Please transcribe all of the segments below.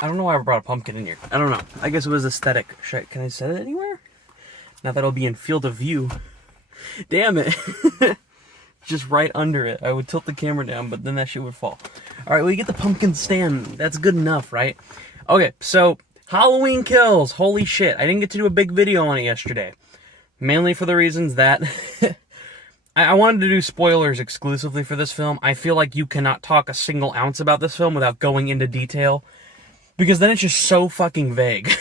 I don't know why I brought a pumpkin in here. I don't know. I guess it was aesthetic. Can I set it anywhere? Not that it'll be in field of view. Damn it. Just right under it. I would tilt the camera down, but then that shit would fall. Alright, we get the pumpkin stand. That's good enough, right? Okay, so Halloween Kills. Holy shit. I didn't get to do a big video on it yesterday. Mainly for the reasons that I wanted to do spoilers exclusively for this film. I feel like you cannot talk a single ounce about this film without going into detail, because then it's just so fucking vague.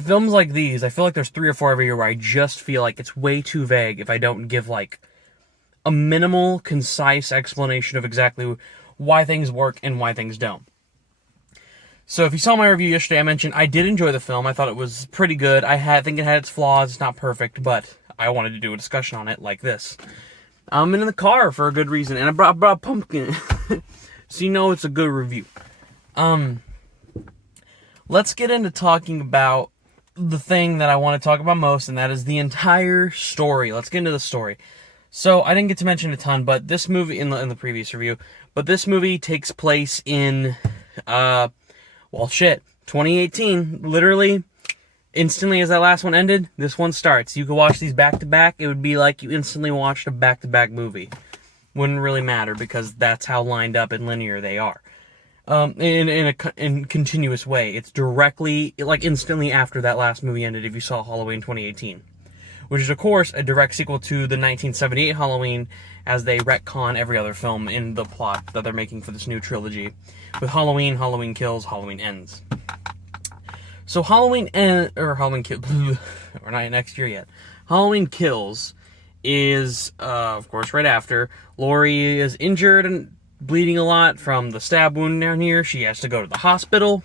Films like these, I feel like there's 3 or 4 every year where I just feel like it's way too vague if I don't give, like, a minimal, concise explanation of exactly why things work and why things don't. So if you saw my review yesterday, I mentioned I did enjoy the film. I thought it was pretty good. I think it had its flaws. It's not perfect, but I wanted to do a discussion on it like this. I'm in the car for a good reason, and I brought pumpkin. So you know it's a good review. Let's get into talking about the thing that I want to talk about most, and that is the entire story. Let's get into the story. So I didn't get to mention a ton, but this movie in the previous review, but this movie takes place in 2018. Literally, instantly as that last one ended, this one starts. You could watch these back to back. It would be like you instantly watched a back to back movie. Wouldn't really matter because that's how lined up and linear they are. In continuous way. It's directly, like instantly after that last movie ended if you saw Halloween 2018. Which is, of course, a direct sequel to the 1978 Halloween, as they retcon every other film in the plot that they're making for this new trilogy. With Halloween, Halloween Kills, Halloween Ends. So Halloween Kills, we're not next year yet. Halloween Kills is, of course, right after. Laurie is injured and bleeding a lot from the stab wound down here. She has to go to the hospital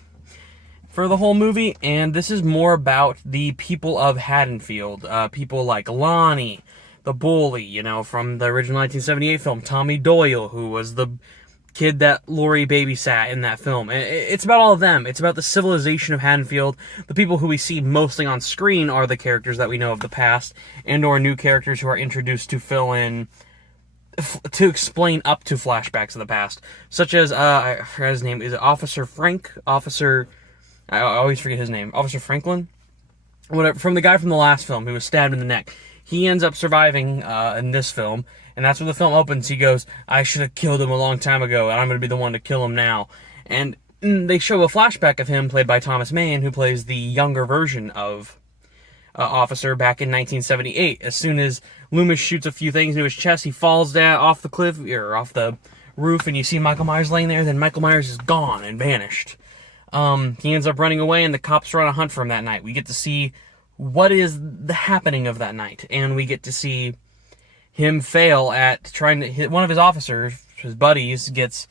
for the whole movie, and this is more about the people of Haddonfield. People like Lonnie, the bully, you know, from the original 1978 film. Tommy Doyle, who was the kid that Laurie babysat in that film. It's about all of them. It's about the civilization of Haddonfield. The people who we see mostly on screen are the characters that we know of the past, and or new characters who are introduced to fill in, to explain up to flashbacks of the past. Such as, I forgot his name. Is it Officer Frank? I always forget his name. Officer Franklin? Whatever. From the guy from the last film who was stabbed in the neck. He ends up surviving in this film, and that's when the film opens. He goes, I should have killed him a long time ago, and I'm going to be the one to kill him now. And they show a flashback of him, played by Thomas Mann, who plays the younger version of Officer back in 1978. As soon as Loomis shoots a few things into his chest, he falls down off the cliff, or off the roof, and you see Michael Myers laying there. Then Michael Myers is gone and vanished. He ends up running away, and the cops are on a hunt for him that night. We get to see what is the happening of that night, and we get to see him fail at trying to hit one of his officers. His buddies gets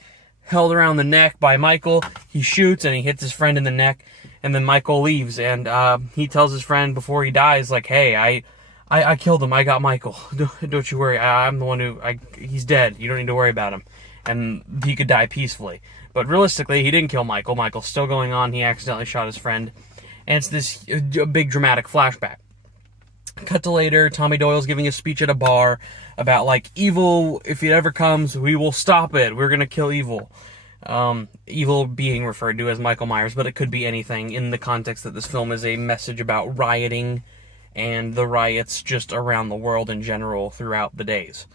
held around the neck by Michael. He shoots, and he hits his friend in the neck, and then Michael leaves, and he tells his friend before he dies, like, hey, I killed him. I got Michael. Don't you worry. I'm the one who... he's dead. You don't need to worry about him. And he could die peacefully. But realistically, he didn't kill Michael. Michael's still going on. He accidentally shot his friend. And it's this big dramatic flashback. Cut to later, Tommy Doyle's giving a speech at a bar about, like, evil, if it ever comes, we will stop it. We're going to kill evil. Evil being referred to as Michael Myers, but it could be anything in the context that this film is a message about rioting and the riots just around the world in general throughout the days.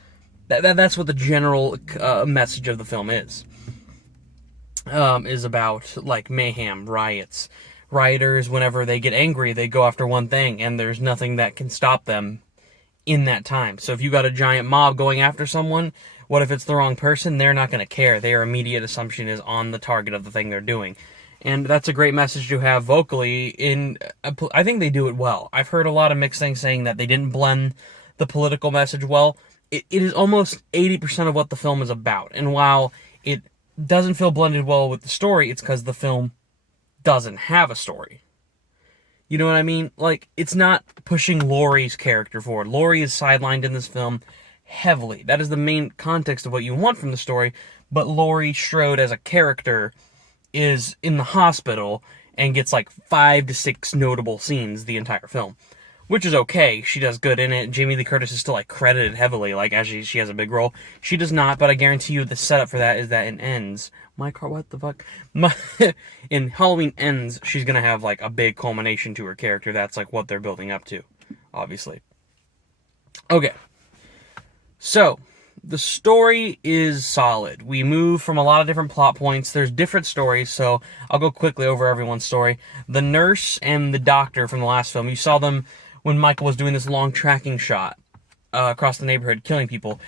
That's what the general message of the film is about, like, mayhem, riots. Rioters, whenever they get angry, they go after one thing, and there's nothing that can stop them in that time. So if you got a giant mob going after someone, what if it's the wrong person? They're not going to care. Their immediate assumption is on the target of the thing they're doing. And that's a great message to have vocally in... I think they do it well. I've heard a lot of mixed things saying that they didn't blend the political message well. It is almost 80% of what the film is about. And while it doesn't feel blended well with the story, it's because the film doesn't have a story. You know what I mean? Like, it's not pushing Laurie's character forward. Laurie is sidelined in this film heavily. That is the main context of what you want from the story, but Laurie Strode as a character is in the hospital and gets like 5 to 6 notable scenes the entire film. which is okay. She does good in it. Jamie Lee Curtis is still like credited heavily, like as she has a big role. She does not, but I guarantee you the setup for that is that in Ends, what the fuck? In Halloween Ends, she's gonna have like a big culmination to her character. That's like what they're building up to, obviously. Okay, so the story is solid. We move from a lot of different plot points. There's different stories, so I'll go quickly over everyone's story. The nurse and the doctor from the last film, you saw them when Michael was doing this long tracking shot across the neighborhood, killing people.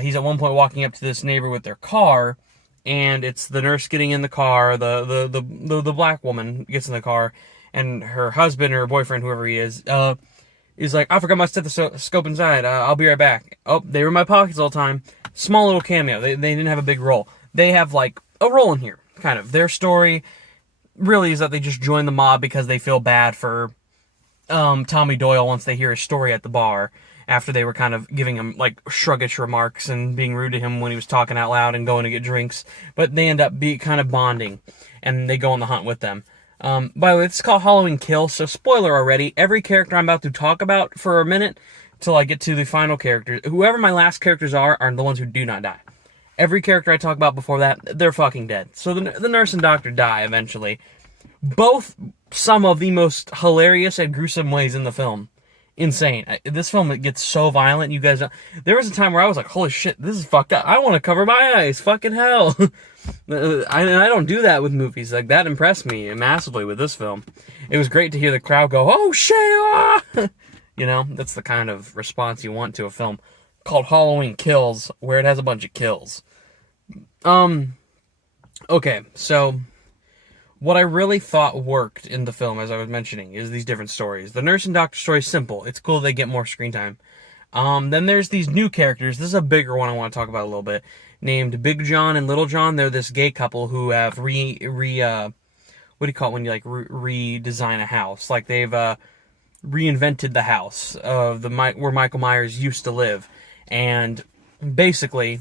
He's at one point walking up to this neighbor with their car, and it's the nurse getting in the car, the black woman gets in the car, and her husband or boyfriend, whoever he is like, I forgot my stethoscope inside. I'll be right back. Oh, they were in my pockets all the time. Small little cameo. They didn't have a big role. They have, like, a role in here, kind of. Their story really is that they just join the mob because they feel bad for Tommy Doyle once they hear his story at the bar, after they were kind of giving him, like, shruggish remarks and being rude to him when he was talking out loud and going to get drinks. But they end up kind of bonding, and they go on the hunt with them. By the way, it's called Halloween Kills, so spoiler already, every character I'm about to talk about for a minute, till I get to the final characters, whoever my last characters are the ones who do not die. Every character I talk about before that, they're fucking dead. So the nurse and doctor die eventually. Both some of the most hilarious and gruesome ways in the film. Insane. This film, it gets so violent, you guys... There was a time where I was like, holy shit, this is fucked up. I want to cover my eyes. Fucking hell. I don't do that with movies. Like, that impressed me massively with this film. It was great to hear the crowd go, oh shit! Ah! You know, that's the kind of response you want to a film called Halloween Kills, where it has a bunch of kills. Okay, so... What I really thought worked in the film, as I was mentioning, is these different stories. The nurse and doctor story is simple. It's cool they get more screen time. Then there's these new characters. This is a bigger one I want to talk about a little bit. Named Big John and Little John. They're this gay couple who have what do you call it when you like redesign a house? Like they've reinvented the house of where Michael Myers used to live, and basically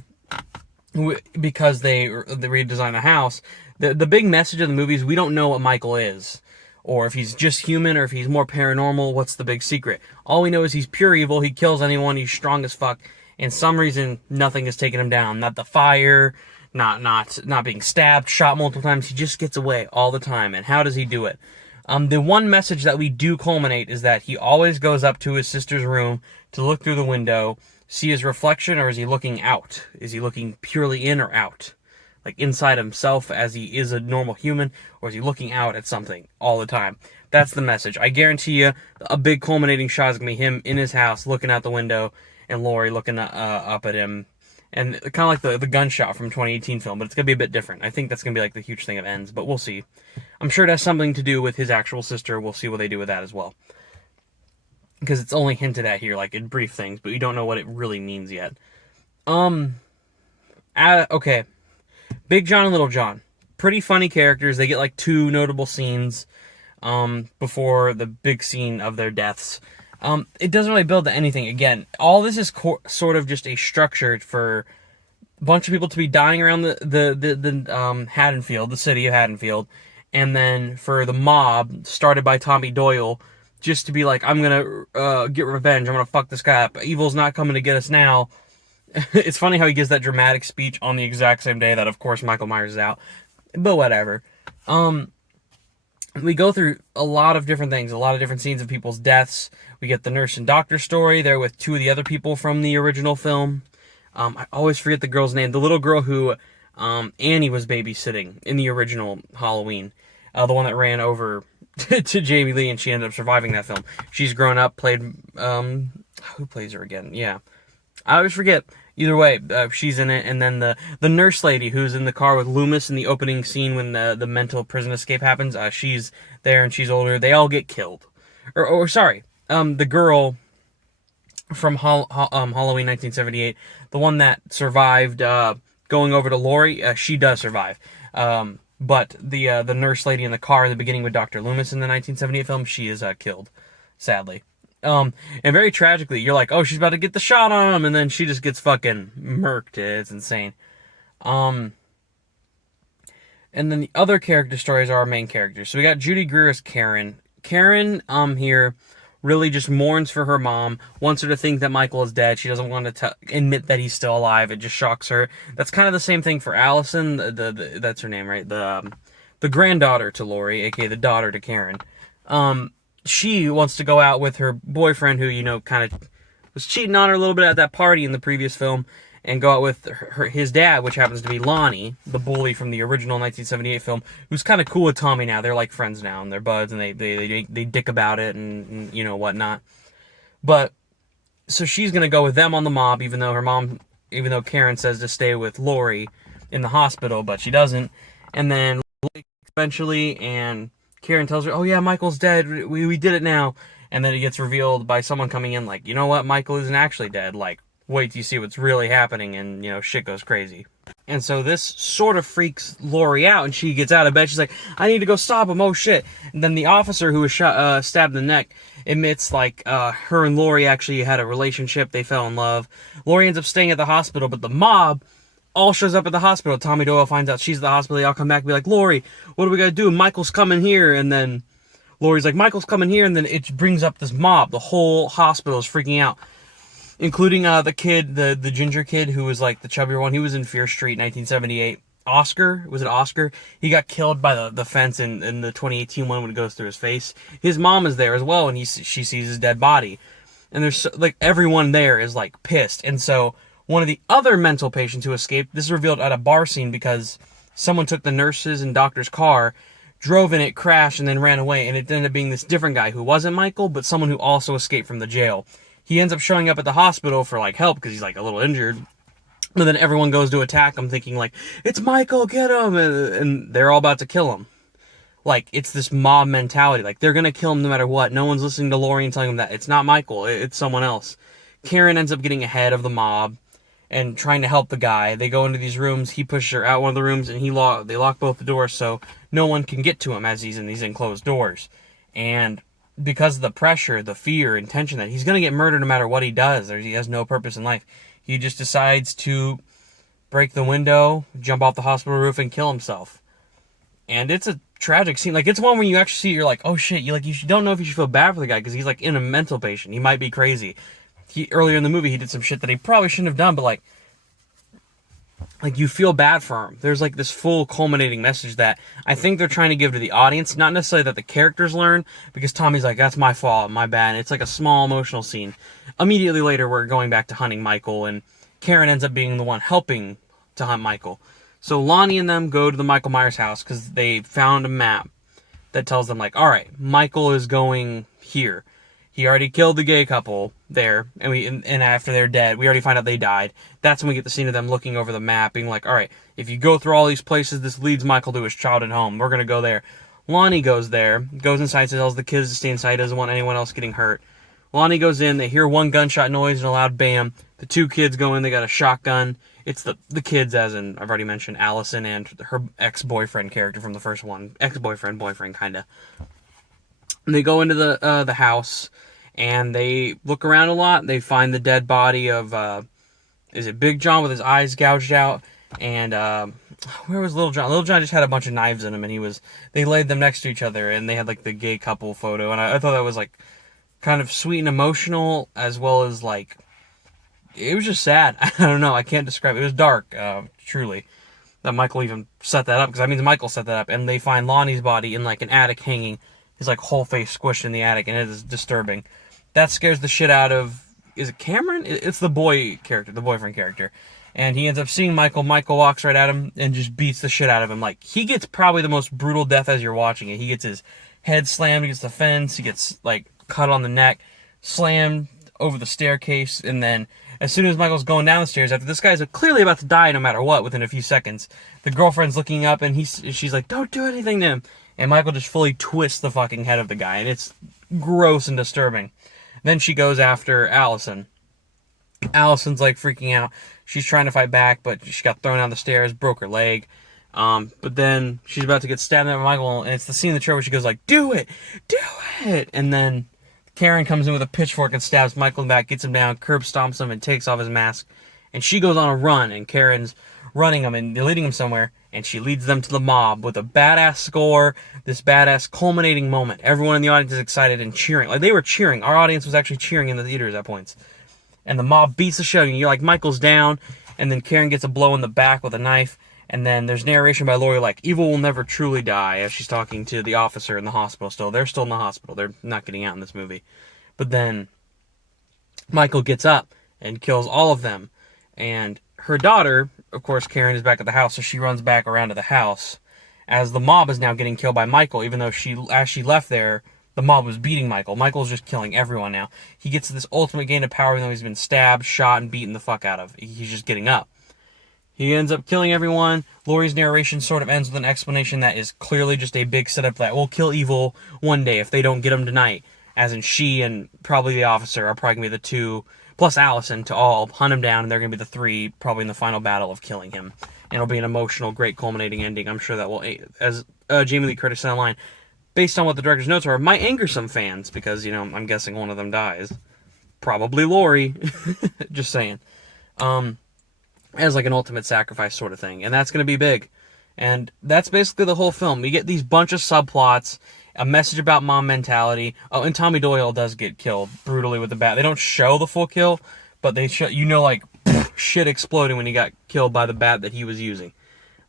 because they redesigned the house. The big message of the movie is we don't know what Michael is. Or if he's just human, or if he's more paranormal, what's the big secret? All we know is he's pure evil, he kills anyone, he's strong as fuck. And some reason, nothing has taken him down. Not the fire, not being stabbed, shot multiple times. He just gets away all the time. And how does he do it? The one message that we do culminate is that he always goes up to his sister's room to look through the window, see his reflection, or is he looking out? Is he looking purely in or out? Like inside himself as he is a normal human, or is he looking out at something all the time? That's the message. I guarantee you a big culminating shot is going to be him in his house looking out the window and Laurie looking up at him. And kind of like the gunshot from 2018 film, but it's going to be a bit different. I think that's going to be like the huge thing of Ends, but we'll see. I'm sure it has something to do with his actual sister. We'll see what they do with that as well. Because it's only hinted at here, like in brief things, but you don't know what it really means yet. Okay. Big John and Little John. Pretty funny characters. They get like 2 notable scenes before the big scene of their deaths. It doesn't really build to anything. Again, all this is sort of just a structure for a bunch of people to be dying around the Haddonfield, the city of Haddonfield, and then for the mob, started by Tommy Doyle, just to be like, I'm gonna get revenge, I'm gonna fuck this guy up. Evil's not coming to get us now. It's funny how he gives that dramatic speech on the exact same day that, of course, Michael Myers is out. But whatever. We go through a lot of different things, a lot of different scenes of people's deaths. We get the nurse and doctor story there with 2 of the other people from the original film. I always forget the girl's name. The little girl who Annie was babysitting in the original Halloween. The one that ran over to Jamie Lee and she ended up surviving that film. She's grown up, played... who plays her again? Yeah. I always forget. Either way, she's in it. And then the nurse lady who's in the car with Loomis in the opening scene when the mental prison escape happens, she's there and she's older. They all get killed. Sorry, the girl from Halloween 1978, the one that survived going over to Laurie, she does survive. But the nurse lady in the car in the beginning with Dr. Loomis in the 1978 film, she is killed, sadly. And very tragically, you're like, oh, she's about to get the shot on him, and then she just gets fucking murked. It's insane. And then the other character stories are our main characters. So we got Judy Grier as Karen. Karen, here, really just mourns for her mom, wants her to think that Michael is dead. She doesn't want to admit that he's still alive. It just shocks her. That's kind of the same thing for Allison. That's her name, right? The granddaughter to Lori, aka the daughter to Karen. She wants to go out with her boyfriend, who, you know, kind of was cheating on her a little bit at that party in the previous film, and go out with his dad, which happens to be Lonnie, the bully from the original 1978 film, who's kind of cool with Tommy now. They're like friends now, and they're buds, and they dick about it, and you know, whatnot. But, so she's gonna go with them on the mob, even though Karen says to stay with Lori in the hospital, but she doesn't. And then, eventually, and Karen tells her, oh yeah, Michael's dead, we did it now. And then it gets revealed by someone coming in like, you know what, Michael isn't actually dead, like, wait till you see what's really happening, and, you know, shit goes crazy. And so this sort of freaks Lori out, and she gets out of bed. She's like, I need to go stop him, oh shit. And then the officer who was stabbed in the neck admits, like, her and Lori actually had a relationship, they fell in love. Lori ends up staying at the hospital, but the mob all shows up at the hospital. Tommy Doyle finds out she's at the hospital. They all come back and be like, Lori, what do we gotta do? Michael's coming here. And then Lori's like, Michael's coming here, and then it brings up this mob. The whole hospital is freaking out. Including the kid, the ginger kid who was like the chubbier one. He was in Fear Street, 1978. Oscar? Was it Oscar? He got killed by the fence in the 2018 one when it goes through his face. His mom is there as well, and she sees his dead body. And there's, like, everyone there is, like, pissed. And so one of the other mental patients who escaped, this is revealed at a bar scene because someone took the nurse's and doctor's car, drove in it, crashed, and then ran away. And it ended up being this different guy who wasn't Michael, but someone who also escaped from the jail. He ends up showing up at the hospital for, like, help because he's, like, a little injured. And then everyone goes to attack him thinking, like, it's Michael, get him! And they're all about to kill him. Like, it's this mob mentality. Like, they're gonna kill him no matter what. No one's listening to Lori and telling him that it's not Michael, it's someone else. Karen ends up getting ahead of the mob and trying to help the guy. They go into these rooms. He pushes her out one of the rooms, and they lock both the doors so no one can get to him as he's in these enclosed doors. And because of the pressure, the fear, and tension that he's going to get murdered no matter what he does, or he has no purpose in life, he just decides to break the window, jump off the hospital roof, and kill himself. And it's a tragic scene. Like, it's one where you actually see it, you're like, oh shit, you don't know if you should feel bad for the guy, because he's, like, in a mental patient. He might be crazy. Earlier in the movie, he did some shit that he probably shouldn't have done, but, like, you feel bad for him. There's, like, this full culminating message that I think they're trying to give to the audience. Not necessarily that the characters learn, because Tommy's like, that's my fault, my bad. It's like a small emotional scene. Immediately later, we're going back to hunting Michael, and Karen ends up being the one helping to hunt Michael. So Lonnie and them go to the Michael Myers house, because they found a map that tells them, like, alright, Michael is going here. He already killed the gay couple there, and after they're dead, we already find out they died. That's when we get the scene of them looking over the map, being like, alright, if you go through all these places, this leads Michael to his childhood home. We're gonna go there. Lonnie goes there, goes inside, tells the kids to stay inside, doesn't want anyone else getting hurt. Lonnie goes in, they hear one gunshot noise and a loud bam. The two kids go in, they got a shotgun. It's the kids, as in, I've already mentioned, Allison and her ex-boyfriend character from the first one. Ex-boyfriend, boyfriend, kinda. And they go into the house, and they look around a lot. They find the dead body of, is it Big John with his eyes gouged out? And, where was Little John? Little John just had a bunch of knives in him, and they laid them next to each other, and they had, like, the gay couple photo. And I thought that was, like, kind of sweet and emotional, as well as, like, it was just sad. I don't know. I can't describe it. It was dark, truly. That Michael even set that up, because that means Michael set that up. And they find Lonnie's body in, like, an attic hanging. His, like, whole face squished in the attic, and it is disturbing. That scares the shit out of, is it Cameron? It's the boy character, the boyfriend character. And he ends up seeing Michael. Michael walks right at him and just beats the shit out of him. Like, he gets probably the most brutal death as you're watching it. He gets his head slammed against the fence. He gets, like, cut on the neck, slammed over the staircase, and then as soon as Michael's going down the stairs, after this guy's clearly about to die no matter what within a few seconds, the girlfriend's looking up, and she's like, don't do anything to him. And Michael just fully twists the fucking head of the guy, and it's gross and disturbing. Then she goes after Allison. Allison's, like, freaking out. She's trying to fight back, but she got thrown down the stairs, broke her leg. But then she's about to get stabbed by Michael, and it's the scene in the trailer where she goes like, do it! Do it! And then Karen comes in with a pitchfork and stabs Michael in the back, gets him down, curb stomps him, and takes off his mask. And she goes on a run, and Karen's running them and leading them somewhere, and she leads them to the mob with a badass score, this badass culminating moment. Everyone in the audience is excited and cheering. Like, they were cheering. Our audience was actually cheering in the theaters at points. And the mob beats the shit. You're like, Michael's down, and then Karen gets a blow in the back with a knife, and then there's narration by Laurie like, evil will never truly die, as she's talking to the officer in the hospital still. They're still in the hospital. They're not getting out in this movie. But then Michael gets up and kills all of them. And her daughter, of course, Karen, is back at the house, so she runs back around to the house as the mob is now getting killed by Michael, even though as she left there, the mob was beating Michael. Michael's just killing everyone now. He gets this ultimate gain of power, even though he's been stabbed, shot, and beaten the fuck out of. He's just getting up. He ends up killing everyone. Laurie's narration sort of ends with an explanation that is clearly just a big setup that will kill evil one day if they don't get him tonight. As in, she and probably the officer are probably going to be the two, plus Allison, to all hunt him down, and they're going to be the three, probably in the final battle of killing him. And it'll be an emotional, great, culminating ending. I'm sure that will, as Jamie Lee Curtis said online, based on what the director's notes are, might anger some fans, because, I'm guessing one of them dies. Probably Laurie. Just saying. As like an ultimate sacrifice sort of thing. And that's going to be big. And that's basically the whole film. We get these bunch of subplots, a message about mom mentality. Oh, and Tommy Doyle does get killed brutally with the bat. They don't show the full kill, but they show, like, shit exploding when he got killed by the bat that he was using.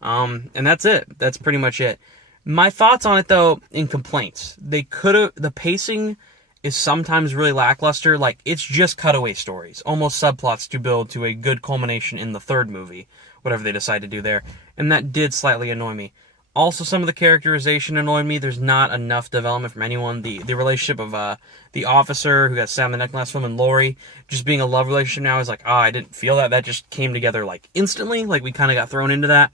And that's it. That's pretty much it. My thoughts on it, though, in complaints. The pacing is sometimes really lackluster. Like, it's just cutaway stories, almost subplots to build to a good culmination in the third movie, whatever they decide to do there. And that did slightly annoy me. Also, some of the characterization annoyed me. There's not enough development from anyone. The relationship of the officer who got stabbed in the neck last film and Laurie just being a love relationship now is like, I didn't feel that. That just came together like instantly. Like, we kind of got thrown into that.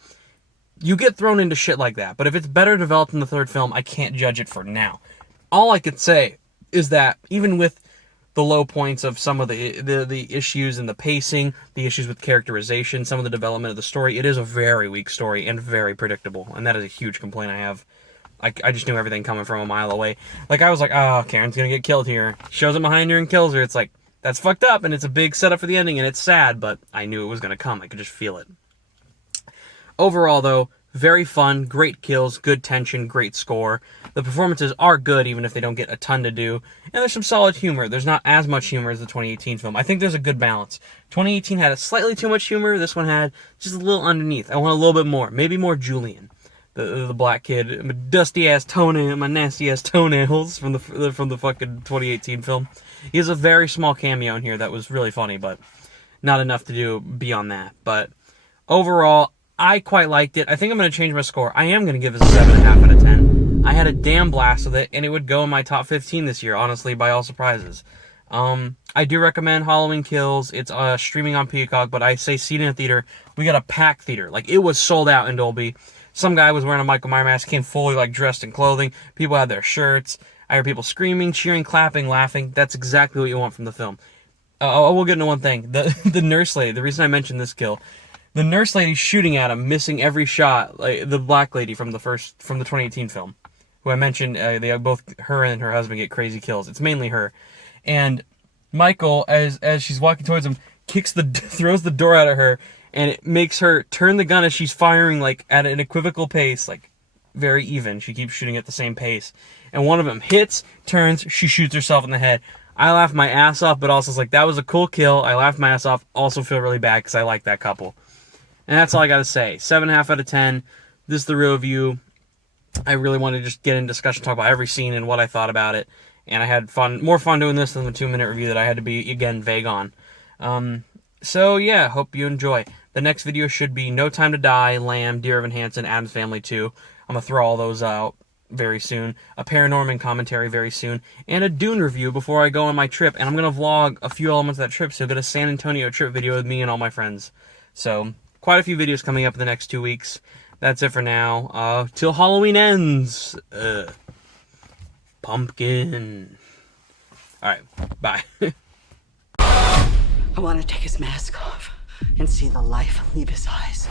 You get thrown into shit like that. But if it's better developed in the third film, I can't judge it for now. All I could say is that even with the low points of some of the issues in the pacing, the issues with characterization, some of the development of the story, it is a very weak story and very predictable. And that is a huge complaint I have. I just knew everything coming from a mile away. Like, I was like, oh, Karen's gonna get killed here. Shows up behind her and kills her. It's like, that's fucked up, and it's a big setup for the ending, and it's sad, but I knew it was gonna come. I could just feel it. Overall, though, very fun, great kills, good tension, great score. The performances are good, even if they don't get a ton to do. And there's some solid humor. There's not as much humor as the 2018 film. I think there's a good balance. 2018 had a slightly too much humor. This one had just a little underneath. I want a little bit more. Maybe more Julian, the black kid, my dusty-ass toenail, my nasty-ass toenails from the fucking 2018 film. He has a very small cameo in here that was really funny, but not enough to do beyond that. But overall, I quite liked it. I think I'm going to change my score. I am going to give it a 7.5 out of 10. I had a damn blast with it, and it would go in my top 15 this year, honestly, by all surprises. I do recommend Halloween Kills. It's streaming on Peacock, but I say see it in a theater. We got a packed theater. Like, it was sold out in Dolby. Some guy was wearing a Michael Myers mask, came fully, like, dressed in clothing. People had their shirts. I heard people screaming, cheering, clapping, laughing. That's exactly what you want from the film. I will get into one thing. The nurse lady, the reason I mentioned this kill, the nurse lady's shooting at him, missing every shot. Like the black lady from the 2018 film, who I mentioned, her and her husband get crazy kills. It's mainly her, and Michael, as she's walking towards him, throws the door out at her, and it makes her turn the gun as she's firing, like at an equivocal pace, like very even. She keeps shooting at the same pace, and one of them hits, turns, she shoots herself in the head. I laughed my ass off, but also was like, that was a cool kill. I laughed my ass off. Also feel really bad because I like that couple. And that's all I got to say. 7.5 out of 10. This is the real review. I really wanted to just get in discussion, talk about every scene and what I thought about it. And I had more fun doing this than the 2-minute review that I had to be, again, vague on. So, yeah, hope you enjoy. The next video should be No Time to Die, Lamb, Dear Evan Hansen, Addams Family 2. I'm going to throw all those out very soon. A Paranorman commentary very soon. And a Dune review before I go on my trip. And I'm going to vlog a few elements of that trip, so you'll get a San Antonio trip video with me and all my friends. So, quite a few videos coming up in the next 2 weeks. That's it for now. Till Halloween ends. Pumpkin. Alright, bye. I want to take his mask off and see the life leave his eyes.